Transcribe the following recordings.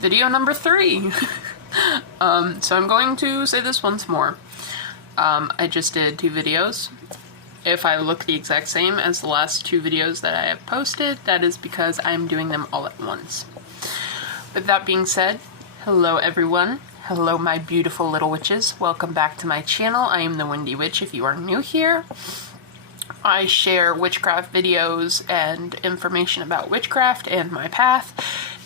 Video number 3. So I'm going to say this once more. I just did 2 videos. If I look the exact same as the last 2 videos that I have posted, that is because I'm doing them all at once. With that being said, hello everyone. Hello my beautiful little witches. Welcome back to my channel. I am the Windy Witch if you are new here. I share witchcraft videos and information about witchcraft and my path.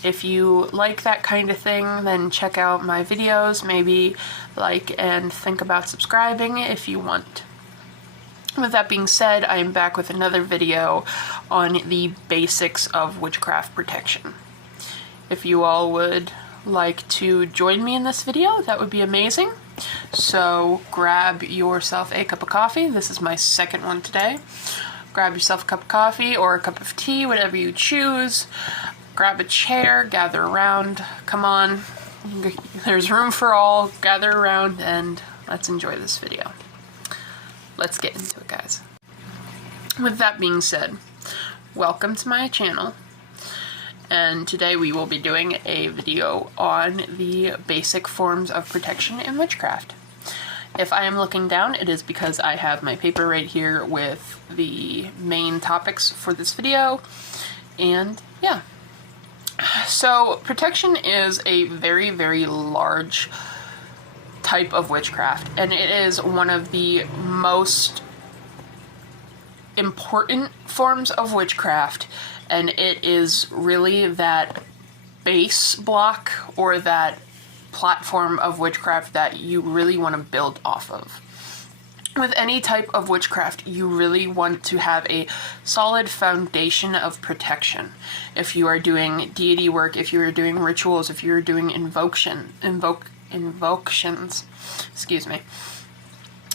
If you like that kind of thing, then check out my videos. Maybe like and think about subscribing if you want. With that being said, I am back with another video on the basics of witchcraft protection. If you all would like to join me in this video, that would be amazing. So grab yourself a cup of coffee. This is my second one today. Grab yourself a cup of coffee or a cup of tea, whatever you choose. Grab a chair, gather around. Come on, there's room for all. Gather around and let's enjoy this video. Let's get into it, guys. With that being said, welcome to my channel. And today we will be doing a video on the basic forms of protection in witchcraft. If I am looking down, it is because I have my paper right here with the main topics for this video. And yeah. So protection is a very, very large type of witchcraft, and it is one of the most important forms of witchcraft, and it is really that base block or that platform of witchcraft that you really want to build off of. With any type of witchcraft, you really want to have a solid foundation of protection. If you are doing deity work, if you are doing rituals, if you are doing invocations, excuse me,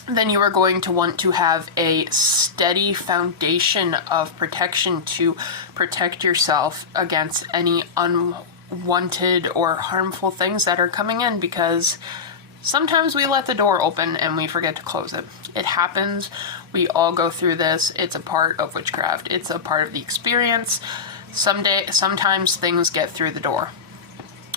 then you are going to want to have a steady foundation of protection to protect yourself against any unwanted or harmful things that are coming in, because sometimes we let the door open and we forget to close it. It happens. We all go through this. It's a part of witchcraft. It's a part of the experience. Sometimes things get through the door.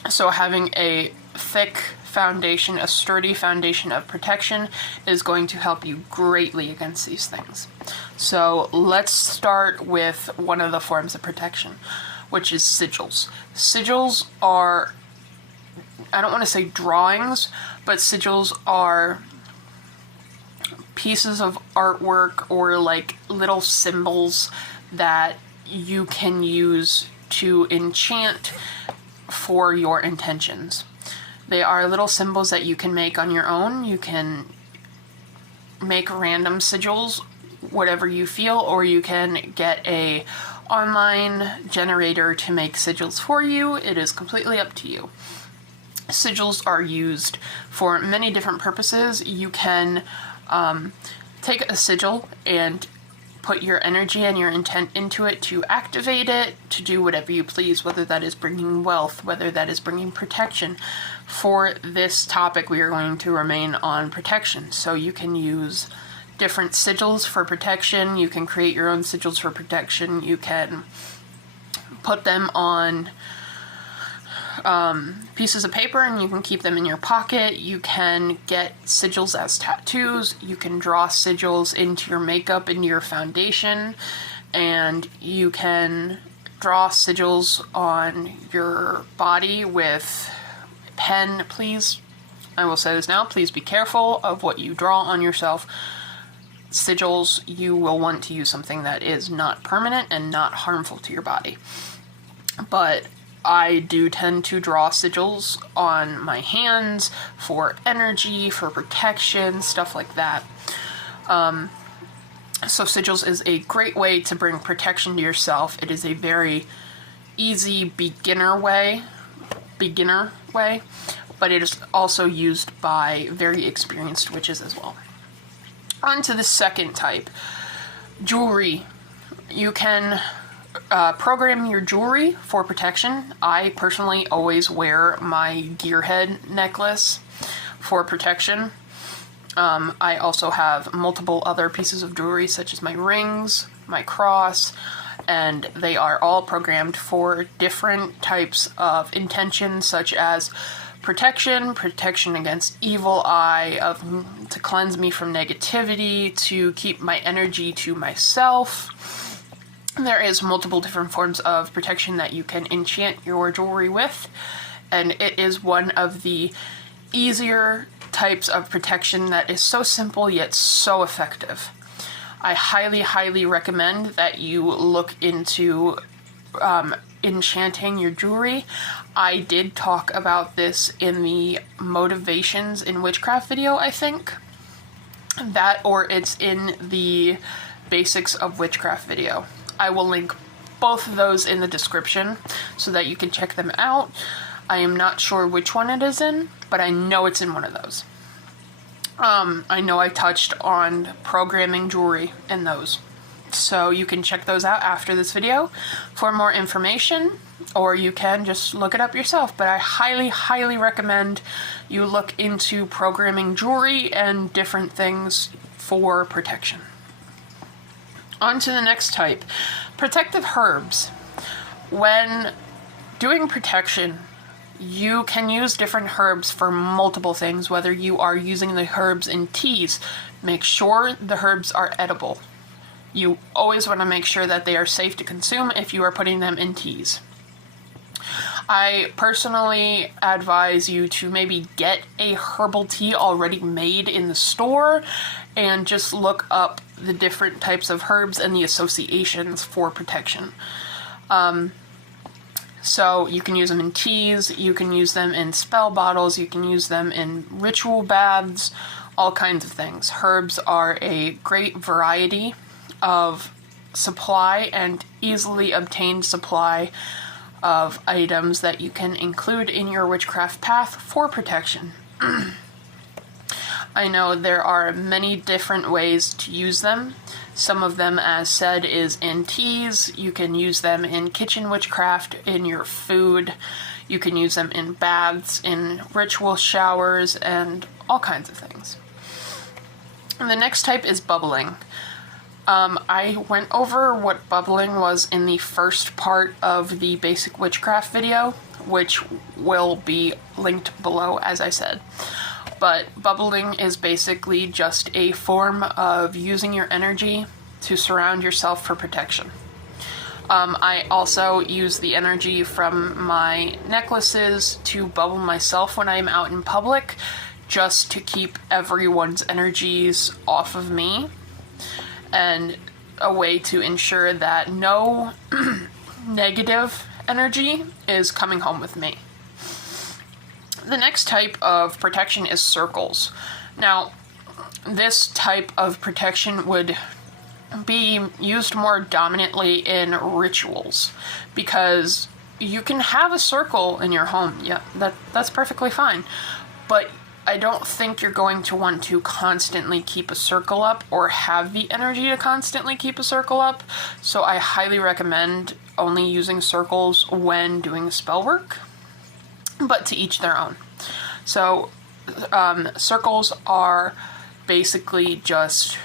So having a thick foundation, a sturdy foundation of protection is going to help you greatly against these things. So let's start with one of the forms of protection, which is sigils. Sigils are, I don't want to say drawings, but sigils are pieces of artwork or like little symbols that you can use to enchant for your intentions. They are little symbols that you can make on your own. You can make random sigils, whatever you feel, or you can get a online generator to make sigils for you. It is completely up to you. Sigils are used for many different purposes. You can take a sigil and put your energy and your intent into it to activate it, to do whatever you please, whether that is bringing wealth, whether that is bringing protection. For this topic, we are going to remain on protection. So you can use different sigils for protection. You can create your own sigils for protection. You can put them on pieces of paper and you can keep them in your pocket. You can get sigils as tattoos. You can draw sigils into your makeup, into your foundation, and you can draw sigils on your body with pen. Please, I will say this now, please be careful of what you draw on yourself. Sigils, you will want to use something that is not permanent and not harmful to your body. But I do tend to draw sigils on my hands for energy, for protection, stuff like that. So sigils is a great way to bring protection to yourself. It is a very easy beginner way, but it is also used by very experienced witches as well. On to the second type, jewelry. You can program your jewelry for protection. I personally always wear my gearhead necklace for protection. I also have multiple other pieces of jewelry, such as my rings, my cross, and they are all programmed for different types of intentions, such as protection against evil eye, to cleanse me from negativity, to keep my energy to myself. There is multiple different forms of protection that you can enchant your jewelry with, and it is one of the easier types of protection that is so simple yet so effective. I highly, highly recommend that you look into enchanting your jewelry. I did talk about this in the motivations in witchcraft video, I think. That, or it's in the basics of witchcraft video. I will link both of those in the description so that you can check them out. I am not sure which one it is in, but I know it's in one of those. I know I touched on programming jewelry in those. So you can check those out after this video for more information, or you can just look it up yourself. But I highly, highly recommend you look into programming jewelry and different things for protection. On to the next type, protective herbs. When doing protection, you can use different herbs for multiple things, whether you are using the herbs in teas. Make sure the herbs are edible. You always want to make sure that they are safe to consume if you are putting them in teas. I personally advise you to maybe get a herbal tea already made in the store and just look up the different types of herbs and the associations for protection. So you can use them in teas, you can use them in spell bottles, you can use them in ritual baths, all kinds of things. Herbs are a great variety of supply and easily obtained supply of items that you can include in your witchcraft path for protection. I know there are many different ways to use them. Some of them, as said, is in teas. You can use them in kitchen witchcraft, in your food. You can use them in baths, in ritual showers, and all kinds of things. And the next type is bubbling. I went over what bubbling was in the first part of the basic witchcraft video, which will be linked below, as I said. But bubbling is basically just a form of using your energy to surround yourself for protection. I also use the energy from my necklaces to bubble myself when I'm out in public, just to keep everyone's energies off of me, and a way to ensure that no negative energy is coming home with me. The next type of protection is circles. Now, this type of protection would be used more dominantly in rituals, because you can have a circle in your home. Yeah, that's perfectly fine. But I don't think you're going to want to constantly keep a circle up or have the energy to constantly keep a circle up. So I highly recommend only using circles when doing spell work, but to each their own. So circles are basically just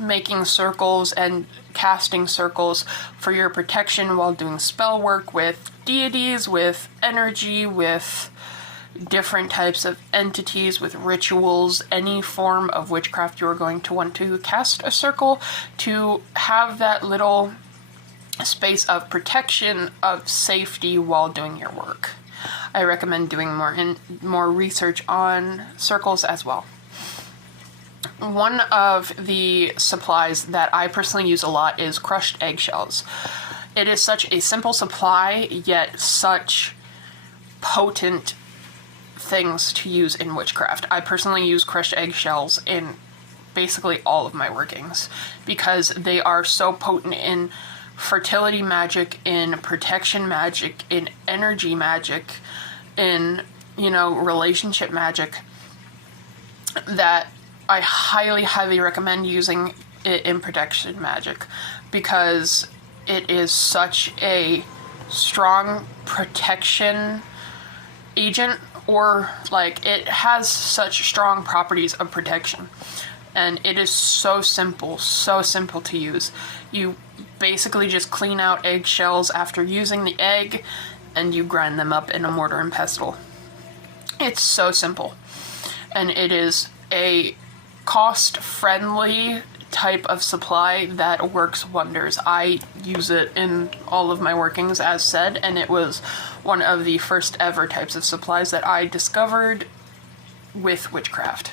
making circles and casting circles for your protection while doing spell work with deities, with energy, with different types of entities, with rituals, any form of witchcraft you're going to want to cast a circle to have that little space of protection, of safety while doing your work. I recommend doing more research on circles as well. One of the supplies that I personally use a lot is crushed eggshells. It is such a simple supply, yet such potent things to use in witchcraft. I personally use crushed eggshells in basically all of my workings because they are so potent in fertility magic, in protection magic, in energy magic, in, relationship magic, that I highly, highly recommend using it in protection magic, because it is such a strong protection agent, or it has such strong properties of protection, and it is so simple to use. You basically just clean out eggshells after using the egg, and you grind them up in a mortar and pestle. It's so simple, and it is a cost-friendly type of supply that works wonders. I use it in all of my workings, as said, and it was one of the first ever types of supplies that I discovered with witchcraft.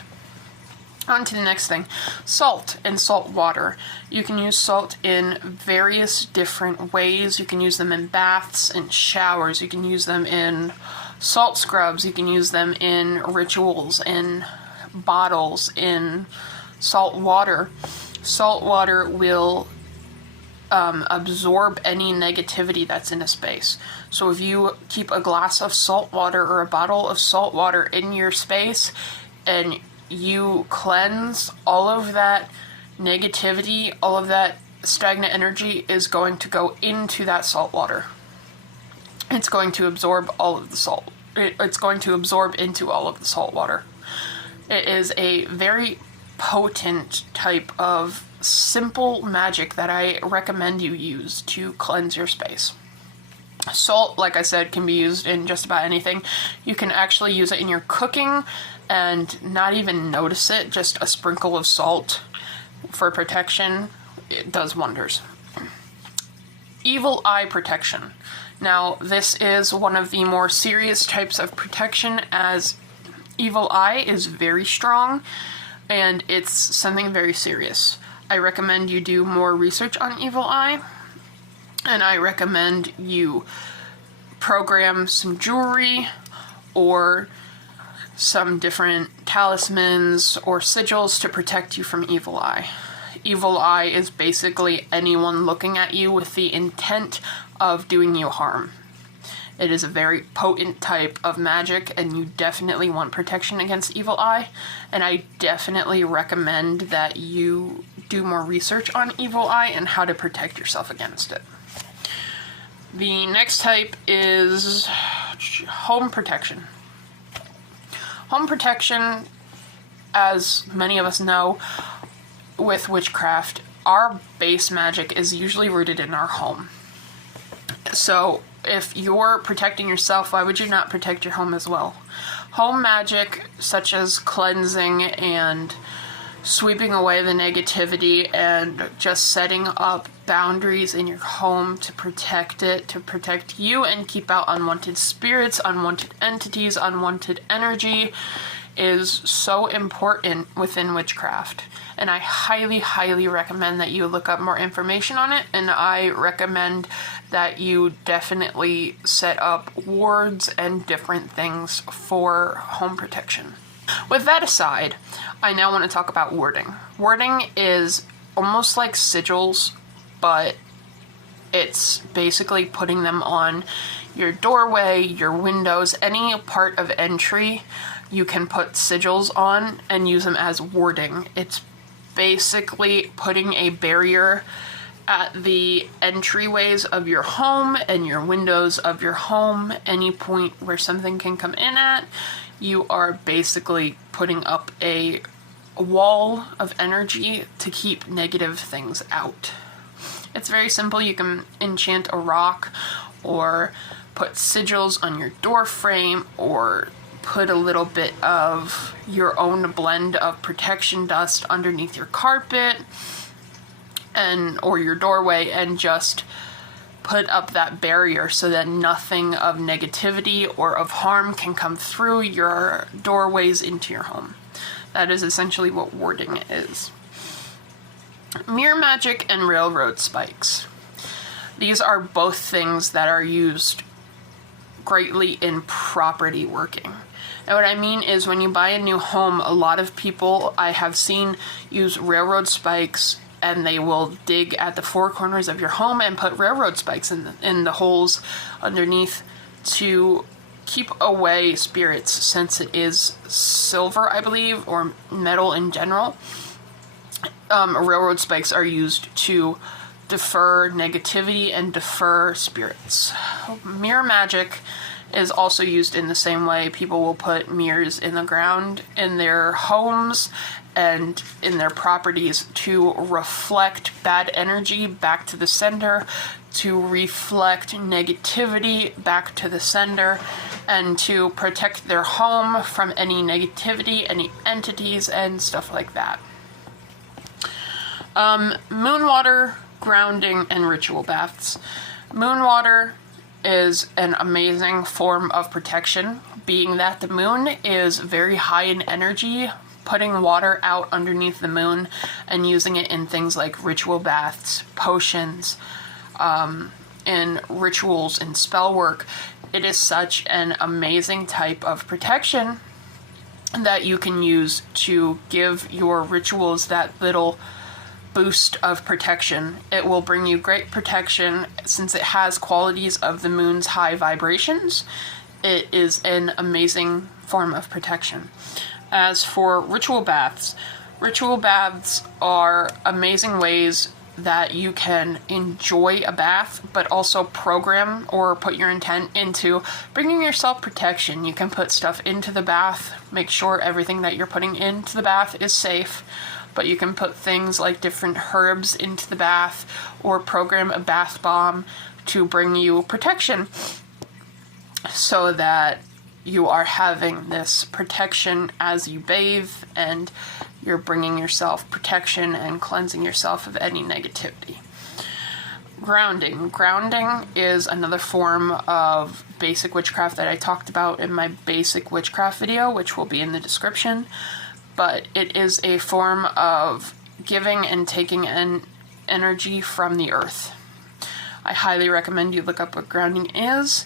On to the next thing, salt and salt water. You can use salt in various different ways. You can use them in baths and showers. You can use them in salt scrubs. You can use them in rituals, in bottles, in salt water. Salt water will absorb any negativity that's in a space. So if you keep a glass of salt water or a bottle of salt water in your space and you cleanse, all of that negativity, all of that stagnant energy is going to go into that salt water. It's going to absorb all of the salt. It's going to absorb into all of the salt water. It is a very potent type of simple magic that I recommend you use to cleanse your space. Salt, like I said, can be used in just about anything. You can actually use it in your cooking and not even notice it. Just a sprinkle of salt for protection, it does wonders. Evil eye protection. Now, this is one of the more serious types of protection, as evil eye is very strong and it's something very serious. I recommend you do more research on evil eye, and I recommend you program some jewelry or some different talismans or sigils to protect you from evil eye. Evil eye is basically anyone looking at you with the intent of doing you harm. It is a very potent type of magic, and you definitely want protection against evil eye, and I definitely recommend that you do more research on evil eye and how to protect yourself against it. The next type is home protection. Home protection, as many of us know, with witchcraft, our base magic is usually rooted in our home. So if you're protecting yourself, why would you not protect your home as well? Home magic, such as cleansing and sweeping away the negativity and just setting up boundaries in your home to protect it, to protect you and keep out unwanted spirits, unwanted entities, unwanted energy, is so important within witchcraft. And I highly, highly recommend that you look up more information on it, and I recommend that you definitely set up wards and different things for home protection. With that aside, I now want to talk about warding. Warding is almost like sigils, but it's basically putting them on your doorway, your windows, any part of entry you can put sigils on and use them as warding. It's basically putting a barrier at the entryways of your home and your windows of your home, any point where something can come in at. You are basically putting up a wall of energy to keep negative things out. It's very simple. You can enchant a rock or put sigils on your door frame or put a little bit of your own blend of protection dust underneath your carpet or your doorway, and just put up that barrier so that nothing of negativity or of harm can come through your doorways into your home. That is essentially what warding is. Mirror magic and railroad spikes. These are both things that are used greatly in property working. And what I mean is, when you buy a new home, a lot of people I have seen use railroad spikes, and they will dig at the four corners of your home and put railroad spikes in the holes underneath to keep away spirits, since it is silver, I believe, or metal in general. Railroad spikes are used to defer negativity and defer spirits. Mirror magic is also used in the same way. People will put mirrors in the ground in their homes and in their properties to reflect bad energy back to the sender, to reflect negativity back to the sender, and to protect their home from any negativity, any entities, and stuff like that. Moon water, grounding, and ritual baths. Moon water is an amazing form of protection, being that the moon is very high in energy. Putting water out underneath the moon and using it in things like ritual baths, potions, in rituals and spell work, it is such an amazing type of protection that you can use to give your rituals that little boost of protection. It will bring you great protection since it has qualities of the moon's high vibrations. It is an amazing form of protection. As for ritual baths are amazing ways that you can enjoy a bath, but also program or put your intent into bringing yourself protection. You can put stuff into the bath, make sure everything that you're putting into the bath is safe, but you can put things like different herbs into the bath or program a bath bomb to bring you protection so that you are having this protection as you bathe and you're bringing yourself protection and cleansing yourself of any negativity. Grounding. Grounding is another form of basic witchcraft that I talked about in my basic witchcraft video, which will be in the description. But it is a form of giving and taking an energy from the earth. I highly recommend you look up what grounding is,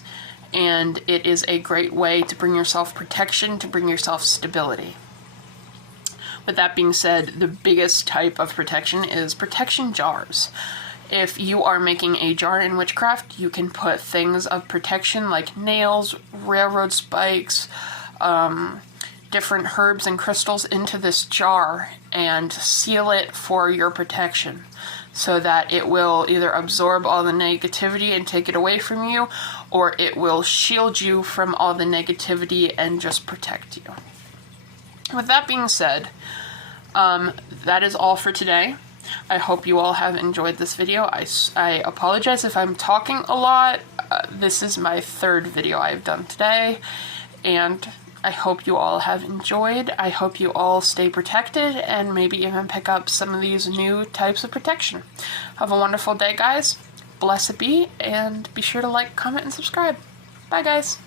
and it is a great way to bring yourself protection, to bring yourself stability. With that being said, the biggest type of protection is protection jars. If you are making a jar in witchcraft, you can put things of protection like nails, railroad spikes, different herbs and crystals into this jar and seal it for your protection so that it will either absorb all the negativity and take it away from you, or it will shield you from all the negativity and just protect you. With that being said, that is all for today. I hope you all have enjoyed this video. I apologize if I'm talking a lot. This is my third video I've done today, and I hope you all have enjoyed. I hope you all stay protected and maybe even pick up some of these new types of protection. Have a wonderful day, guys. Blessed be, and be sure to like, comment, and subscribe. Bye, guys.